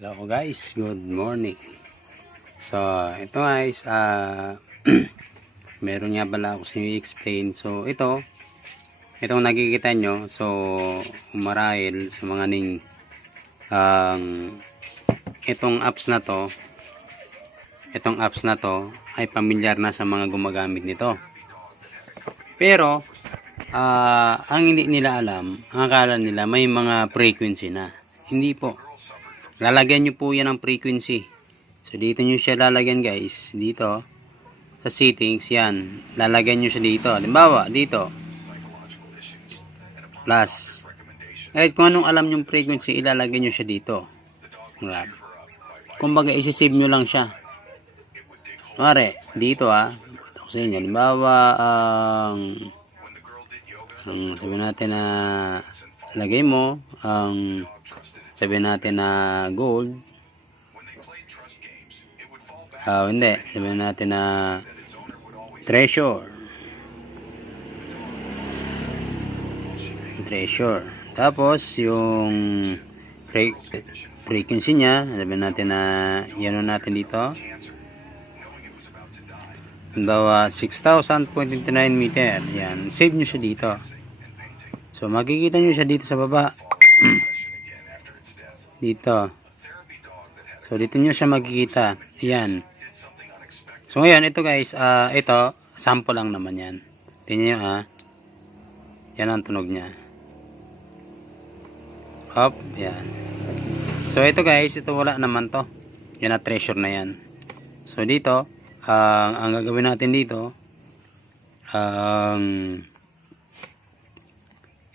Hello guys, good morning. So, ito guys, ah meron nga pala ako sa i-explain. So, ito, itong nakikita nyo, so, marahil sa mga ning, ang itong apps na to, itong apps na to, ay pamilyar na sa mga gumagamit nito. Pero, ah ang hindi nila alam, ang akala nila may mga frequency na. Hindi po. Lalagyan nyo po yan ng frequency. So, dito nyo siya lalagyan guys. Dito. Sa settings, yan. Lalagyan nyo siya dito. Halimbawa, dito. Plus. Kahit kung anong alam yung frequency, ilalagay nyo siya dito. Nga. Kumbaga, isisave nyo lang siya. Mare, dito ah. Ito ko sa inyo. Halimbawa, ang... ang sabihin natin na lagay mo, ang sabihin natin na gold. Ah, hindi. Sabihin natin na treasure. Treasure. Tapos, yung fre frequency niya, sabihin natin na yan natin dito. Halimbawa, 6,000.29 meter. Yan. Save nyo siya dito. So, makikita nyo siya dito sa baba. dito. So, dito nyo siya makikita. Yan. So, ngayon, ito guys, ah ito, sample lang naman yan. Tingnan nyo, ah. Yan ang tunog niya. Hop, yan. So, ito guys, ito wala naman to. Yan na treasure na yan. So, dito, ang ang gagawin natin dito, ang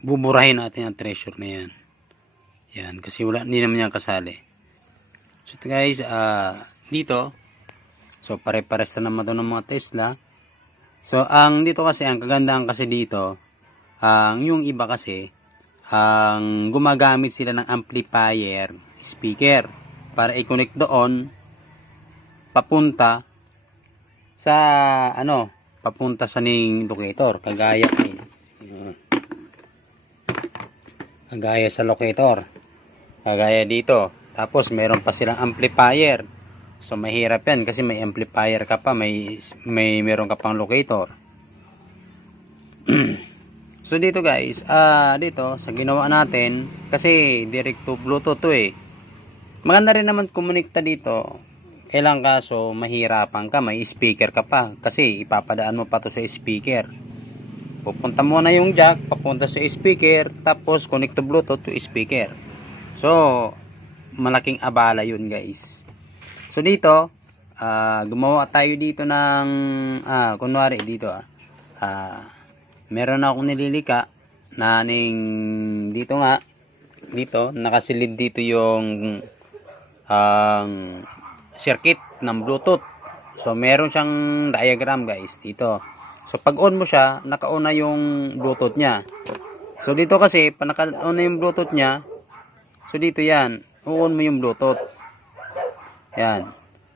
buburahin natin ang treasure na yan. Yan, kasi wala, hindi naman yan kasali. So, guys, ah dito, so pare-pares na naman ng mga Tesla. So, ang dito kasi, ang kagandahan kasi dito, ang yung iba kasi, ang gumagamit sila ng amplifier, speaker, para i-connect doon, papunta sa, ano, papunta sa ning locator, kagaya, ay, uh, kagaya sa locator, kagaya dito, tapos meron pa silang amplifier, so mahirap yan kasi may amplifier ka pa, may, may meron ka pang locator, So dito guys, ah dito sa ginawa natin kasi direct to Bluetooth to eh. Maganda rin naman kumonekta dito. Kailang kaso mahirapan ka, may speaker ka pa kasi ipapadaan mo pa to sa speaker. Pupunta mo na yung jack, papunta sa speaker, tapos connect to Bluetooth to speaker. So, malaking abala yun guys. So dito, ah gumawa tayo dito ng ah kunwari dito ah. ah meron akong nililika na ning dito nga dito nakasilid dito yung ang circuit ng bluetooth so meron siyang diagram guys dito so pag on mo siya naka-on na yung bluetooth niya so dito kasi pag naka-on na yung bluetooth niya so dito yan on mo yung bluetooth yan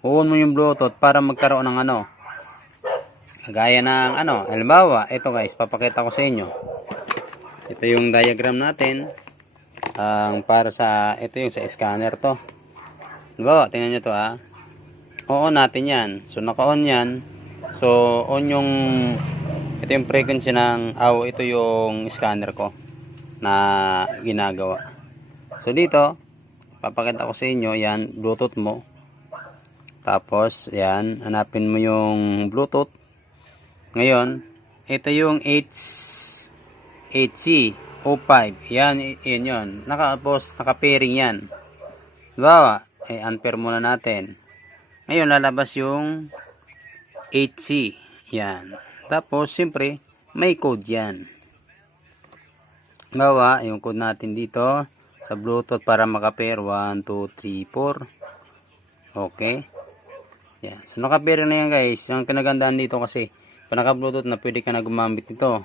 on mo yung bluetooth para magkaroon ng ano Kagaya ng ano, halimbawa, ito guys, papakita ko sa inyo. Ito yung diagram natin. Ang para sa, ito yung sa scanner to. Halimbawa, tingnan nyo to ha. Oo natin yan. So, naka-on yan. So, on yung, ito yung frequency ng, aw, ito yung scanner ko na ginagawa. So, dito, papakita ko sa inyo, yan, Bluetooth mo. Tapos, yan, hanapin mo yung Bluetooth. Ngayon, ito yung H HC 05. Yan, yan yun. Nakapos, naka-pairing yan. Diba? Eh, unpair muna natin. Ngayon, lalabas yung HC. Yan. Tapos, siyempre, may code yan. Diba? Yung code natin dito sa Bluetooth para maka-pair. 1, 2, 3, 4. Okay. Yan. So, naka-pair na yan guys. Ang kinagandaan dito kasi, pag naka-bluetooth na pwede ka na gumamit nito.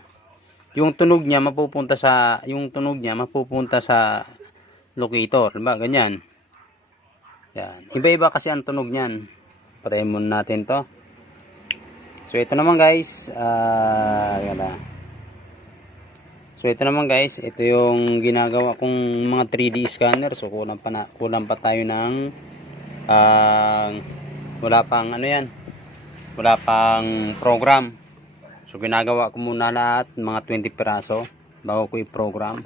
Yung tunog niya mapupunta sa yung tunog niya mapupunta sa locator, diba? Ganyan. Yan. Iba-iba kasi ang tunog niyan. Patayin muna natin 'to. So ito naman guys, ah uh, So ito naman guys, ito yung ginagawa kong mga 3D scanner. So kulang pa na, kulang pa tayo ng ah, wala pang ano yan. Wala pang program. So ginagawa ko muna lahat mga 20 piraso bago ko i-program.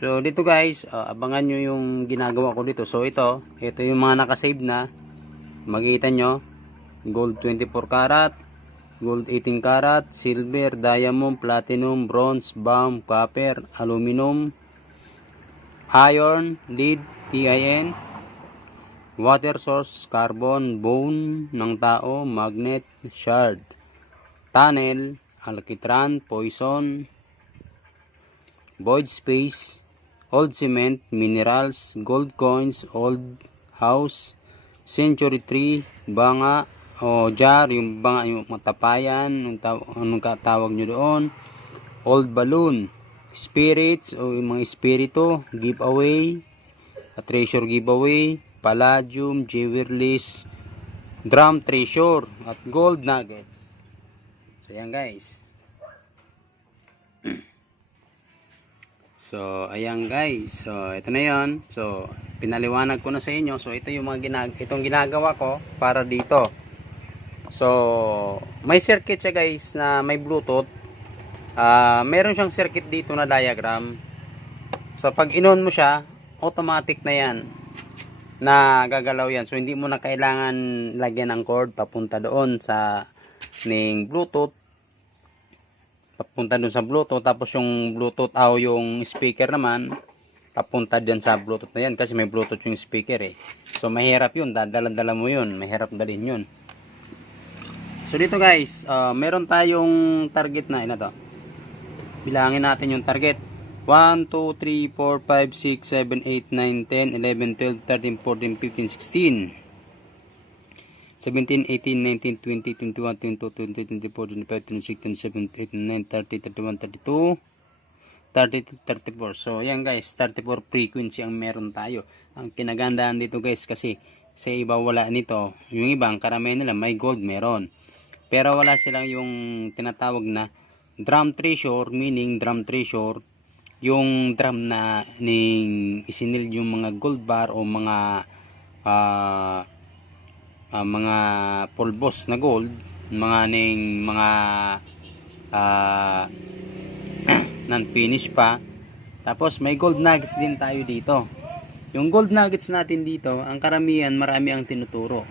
So dito guys, ah, abangan nyo yung ginagawa ko dito. So ito, ito yung mga nakasave na. Makikita nyo, gold 24 karat, gold 18 karat, silver, diamond, platinum, bronze, bam, copper, aluminum, iron, lead, TIN, water source, carbon, bone ng tao, magnet, shard, tunnel, alkitran, poison, void space, old cement, minerals, gold coins, old house, century tree, banga, o jar, yung banga, yung matapayan, yung taw- anong katawag nyo doon, old balloon, spirits, o yung mga espiritu, giveaway, a treasure giveaway, palladium, jewelries, drum treasure, at gold nuggets. So yan guys. So, ayan guys. So, ito na yon. So, pinaliwanag ko na sa inyo. So, ito yung mga ginag itong ginagawa ko para dito. So, may circuit siya guys na may Bluetooth. Ah, meron siyang circuit dito na diagram. So, pag inon mo siya, automatic na yan na gagalaw yan. So, hindi mo na kailangan lagyan ng cord papunta doon sa ning Bluetooth papunta dun sa Bluetooth tapos yung Bluetooth aw yung speaker naman papunta dyan sa Bluetooth na yan kasi may Bluetooth yung speaker eh so mahirap yun dadalan-dala mo yun mahirap dalhin yun so dito guys uh, meron tayong target na ina to bilangin natin yung target 1, 2, 3, 4, 5, 6, 7, 8, 9, 10, 11, 12, 13, 14, 15, 16 17, 18, 19, 20, 21, 22, 23, 24, 25, 26, 27, 28, 29, 30, 31, 32, 30, 34. So, yan guys, 34 frequency ang meron tayo. Ang kinagandaan dito guys kasi sa iba wala nito. Yung ibang karamihan nila may gold meron. Pero wala silang yung tinatawag na drum treasure, meaning drum treasure, yung drum na ning isinil yung mga gold bar o mga ah ah, mga pulbos na gold, mga ning mga ah non-finish pa. Tapos may gold nuggets din tayo dito. Yung gold nuggets natin dito, ang karamihan marami ang tinuturo.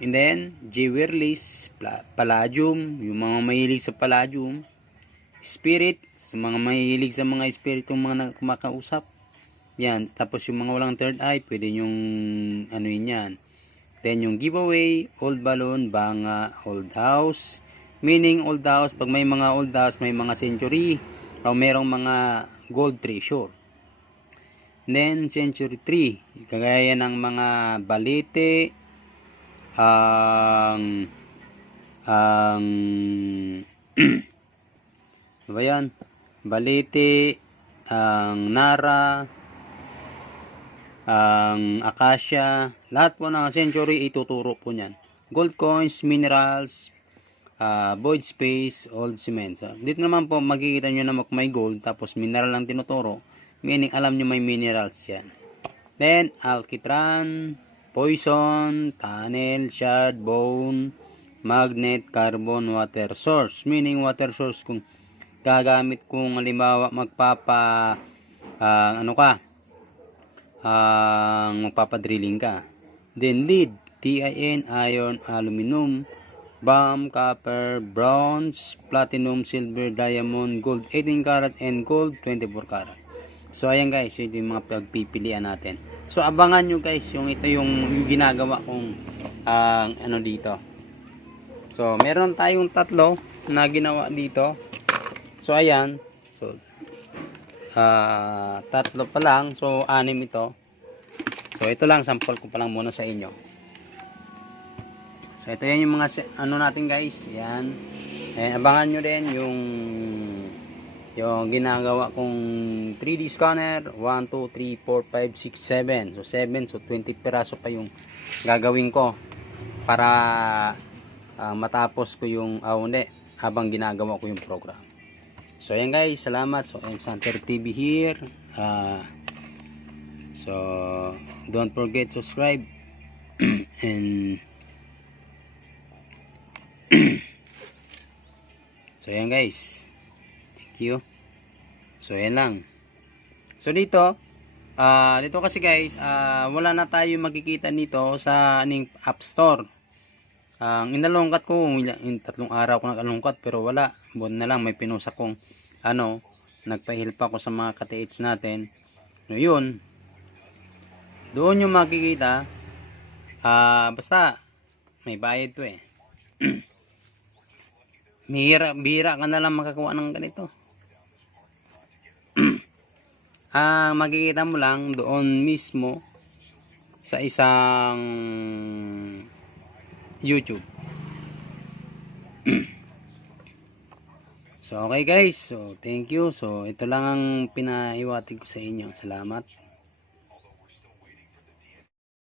And then, jewelries, pla- palladium, yung mga mahilig sa palladium, spirit, sa mga mahilig sa mga spiritong mga na- kumakausap. Yan. Tapos yung mga walang third eye, pwede yung ano yun yan. Then yung giveaway, old balloon, banga, old house. Meaning old house, pag may mga old house, may mga century o merong mga gold treasure. Then century 3, kagaya ng mga balite, ang ang ano ba yan? Balite, ang Nara, ang Acacia, lahat po ng century ituturo po niyan. Gold coins, minerals, ah, void space, old cement. So, dito naman po makikita nyo na may gold tapos mineral lang tinuturo. Meaning alam nyo may minerals yan. Then, alkitran, poison, tunnel, shard, bone, magnet, carbon, water source. Meaning water source kung gagamit kung halimbawa magpapa ah, ano ka ang magpapadrilling ka. Then lead, TIN, iron, aluminum, bam, copper, bronze, platinum, silver, diamond, gold 18 karat and gold 24 karat. So ayan guys, ito yung mga pagpipilian natin. So abangan nyo guys, yung ito yung, yung ginagawa kong ang ano dito. So meron tayong tatlo na ginawa dito. So ayan, so ah tatlo pa lang, so anim ito. So ito lang sample ko pa lang muna sa inyo. So ito yan yung mga ano natin guys, yan. Eh, abangan nyo din yung yung ginagawa kong 3D scanner 1, 2, 3, 4, 5, 6, 7 so 7 so 20 piraso pa yung gagawin ko para ah, matapos ko yung ah, hindi, habang ginagawa ko yung program So ayan guys, salamat. So I'm Santer TV here. Ah so don't forget subscribe and So ayan guys. You. So ayan lang. So dito, ah dito kasi guys, ah wala na tayo makikita nito sa aning App Store. Ang inalungkat ko, in tatlong araw ko nakalungkat pero wala. Buwan na lang may pinusa kong ano, nagpahil pa ko sa mga katiits natin. No yun. Doon yung makikita. Ah, basta may bayad to eh. Mihira, bihira ka na lang makakuha ng ganito. Ah, makikita mo lang doon mismo sa isang YouTube. so, okay guys. So, thank you. So, ito lang ang pinaiwatig ko sa inyo. Salamat.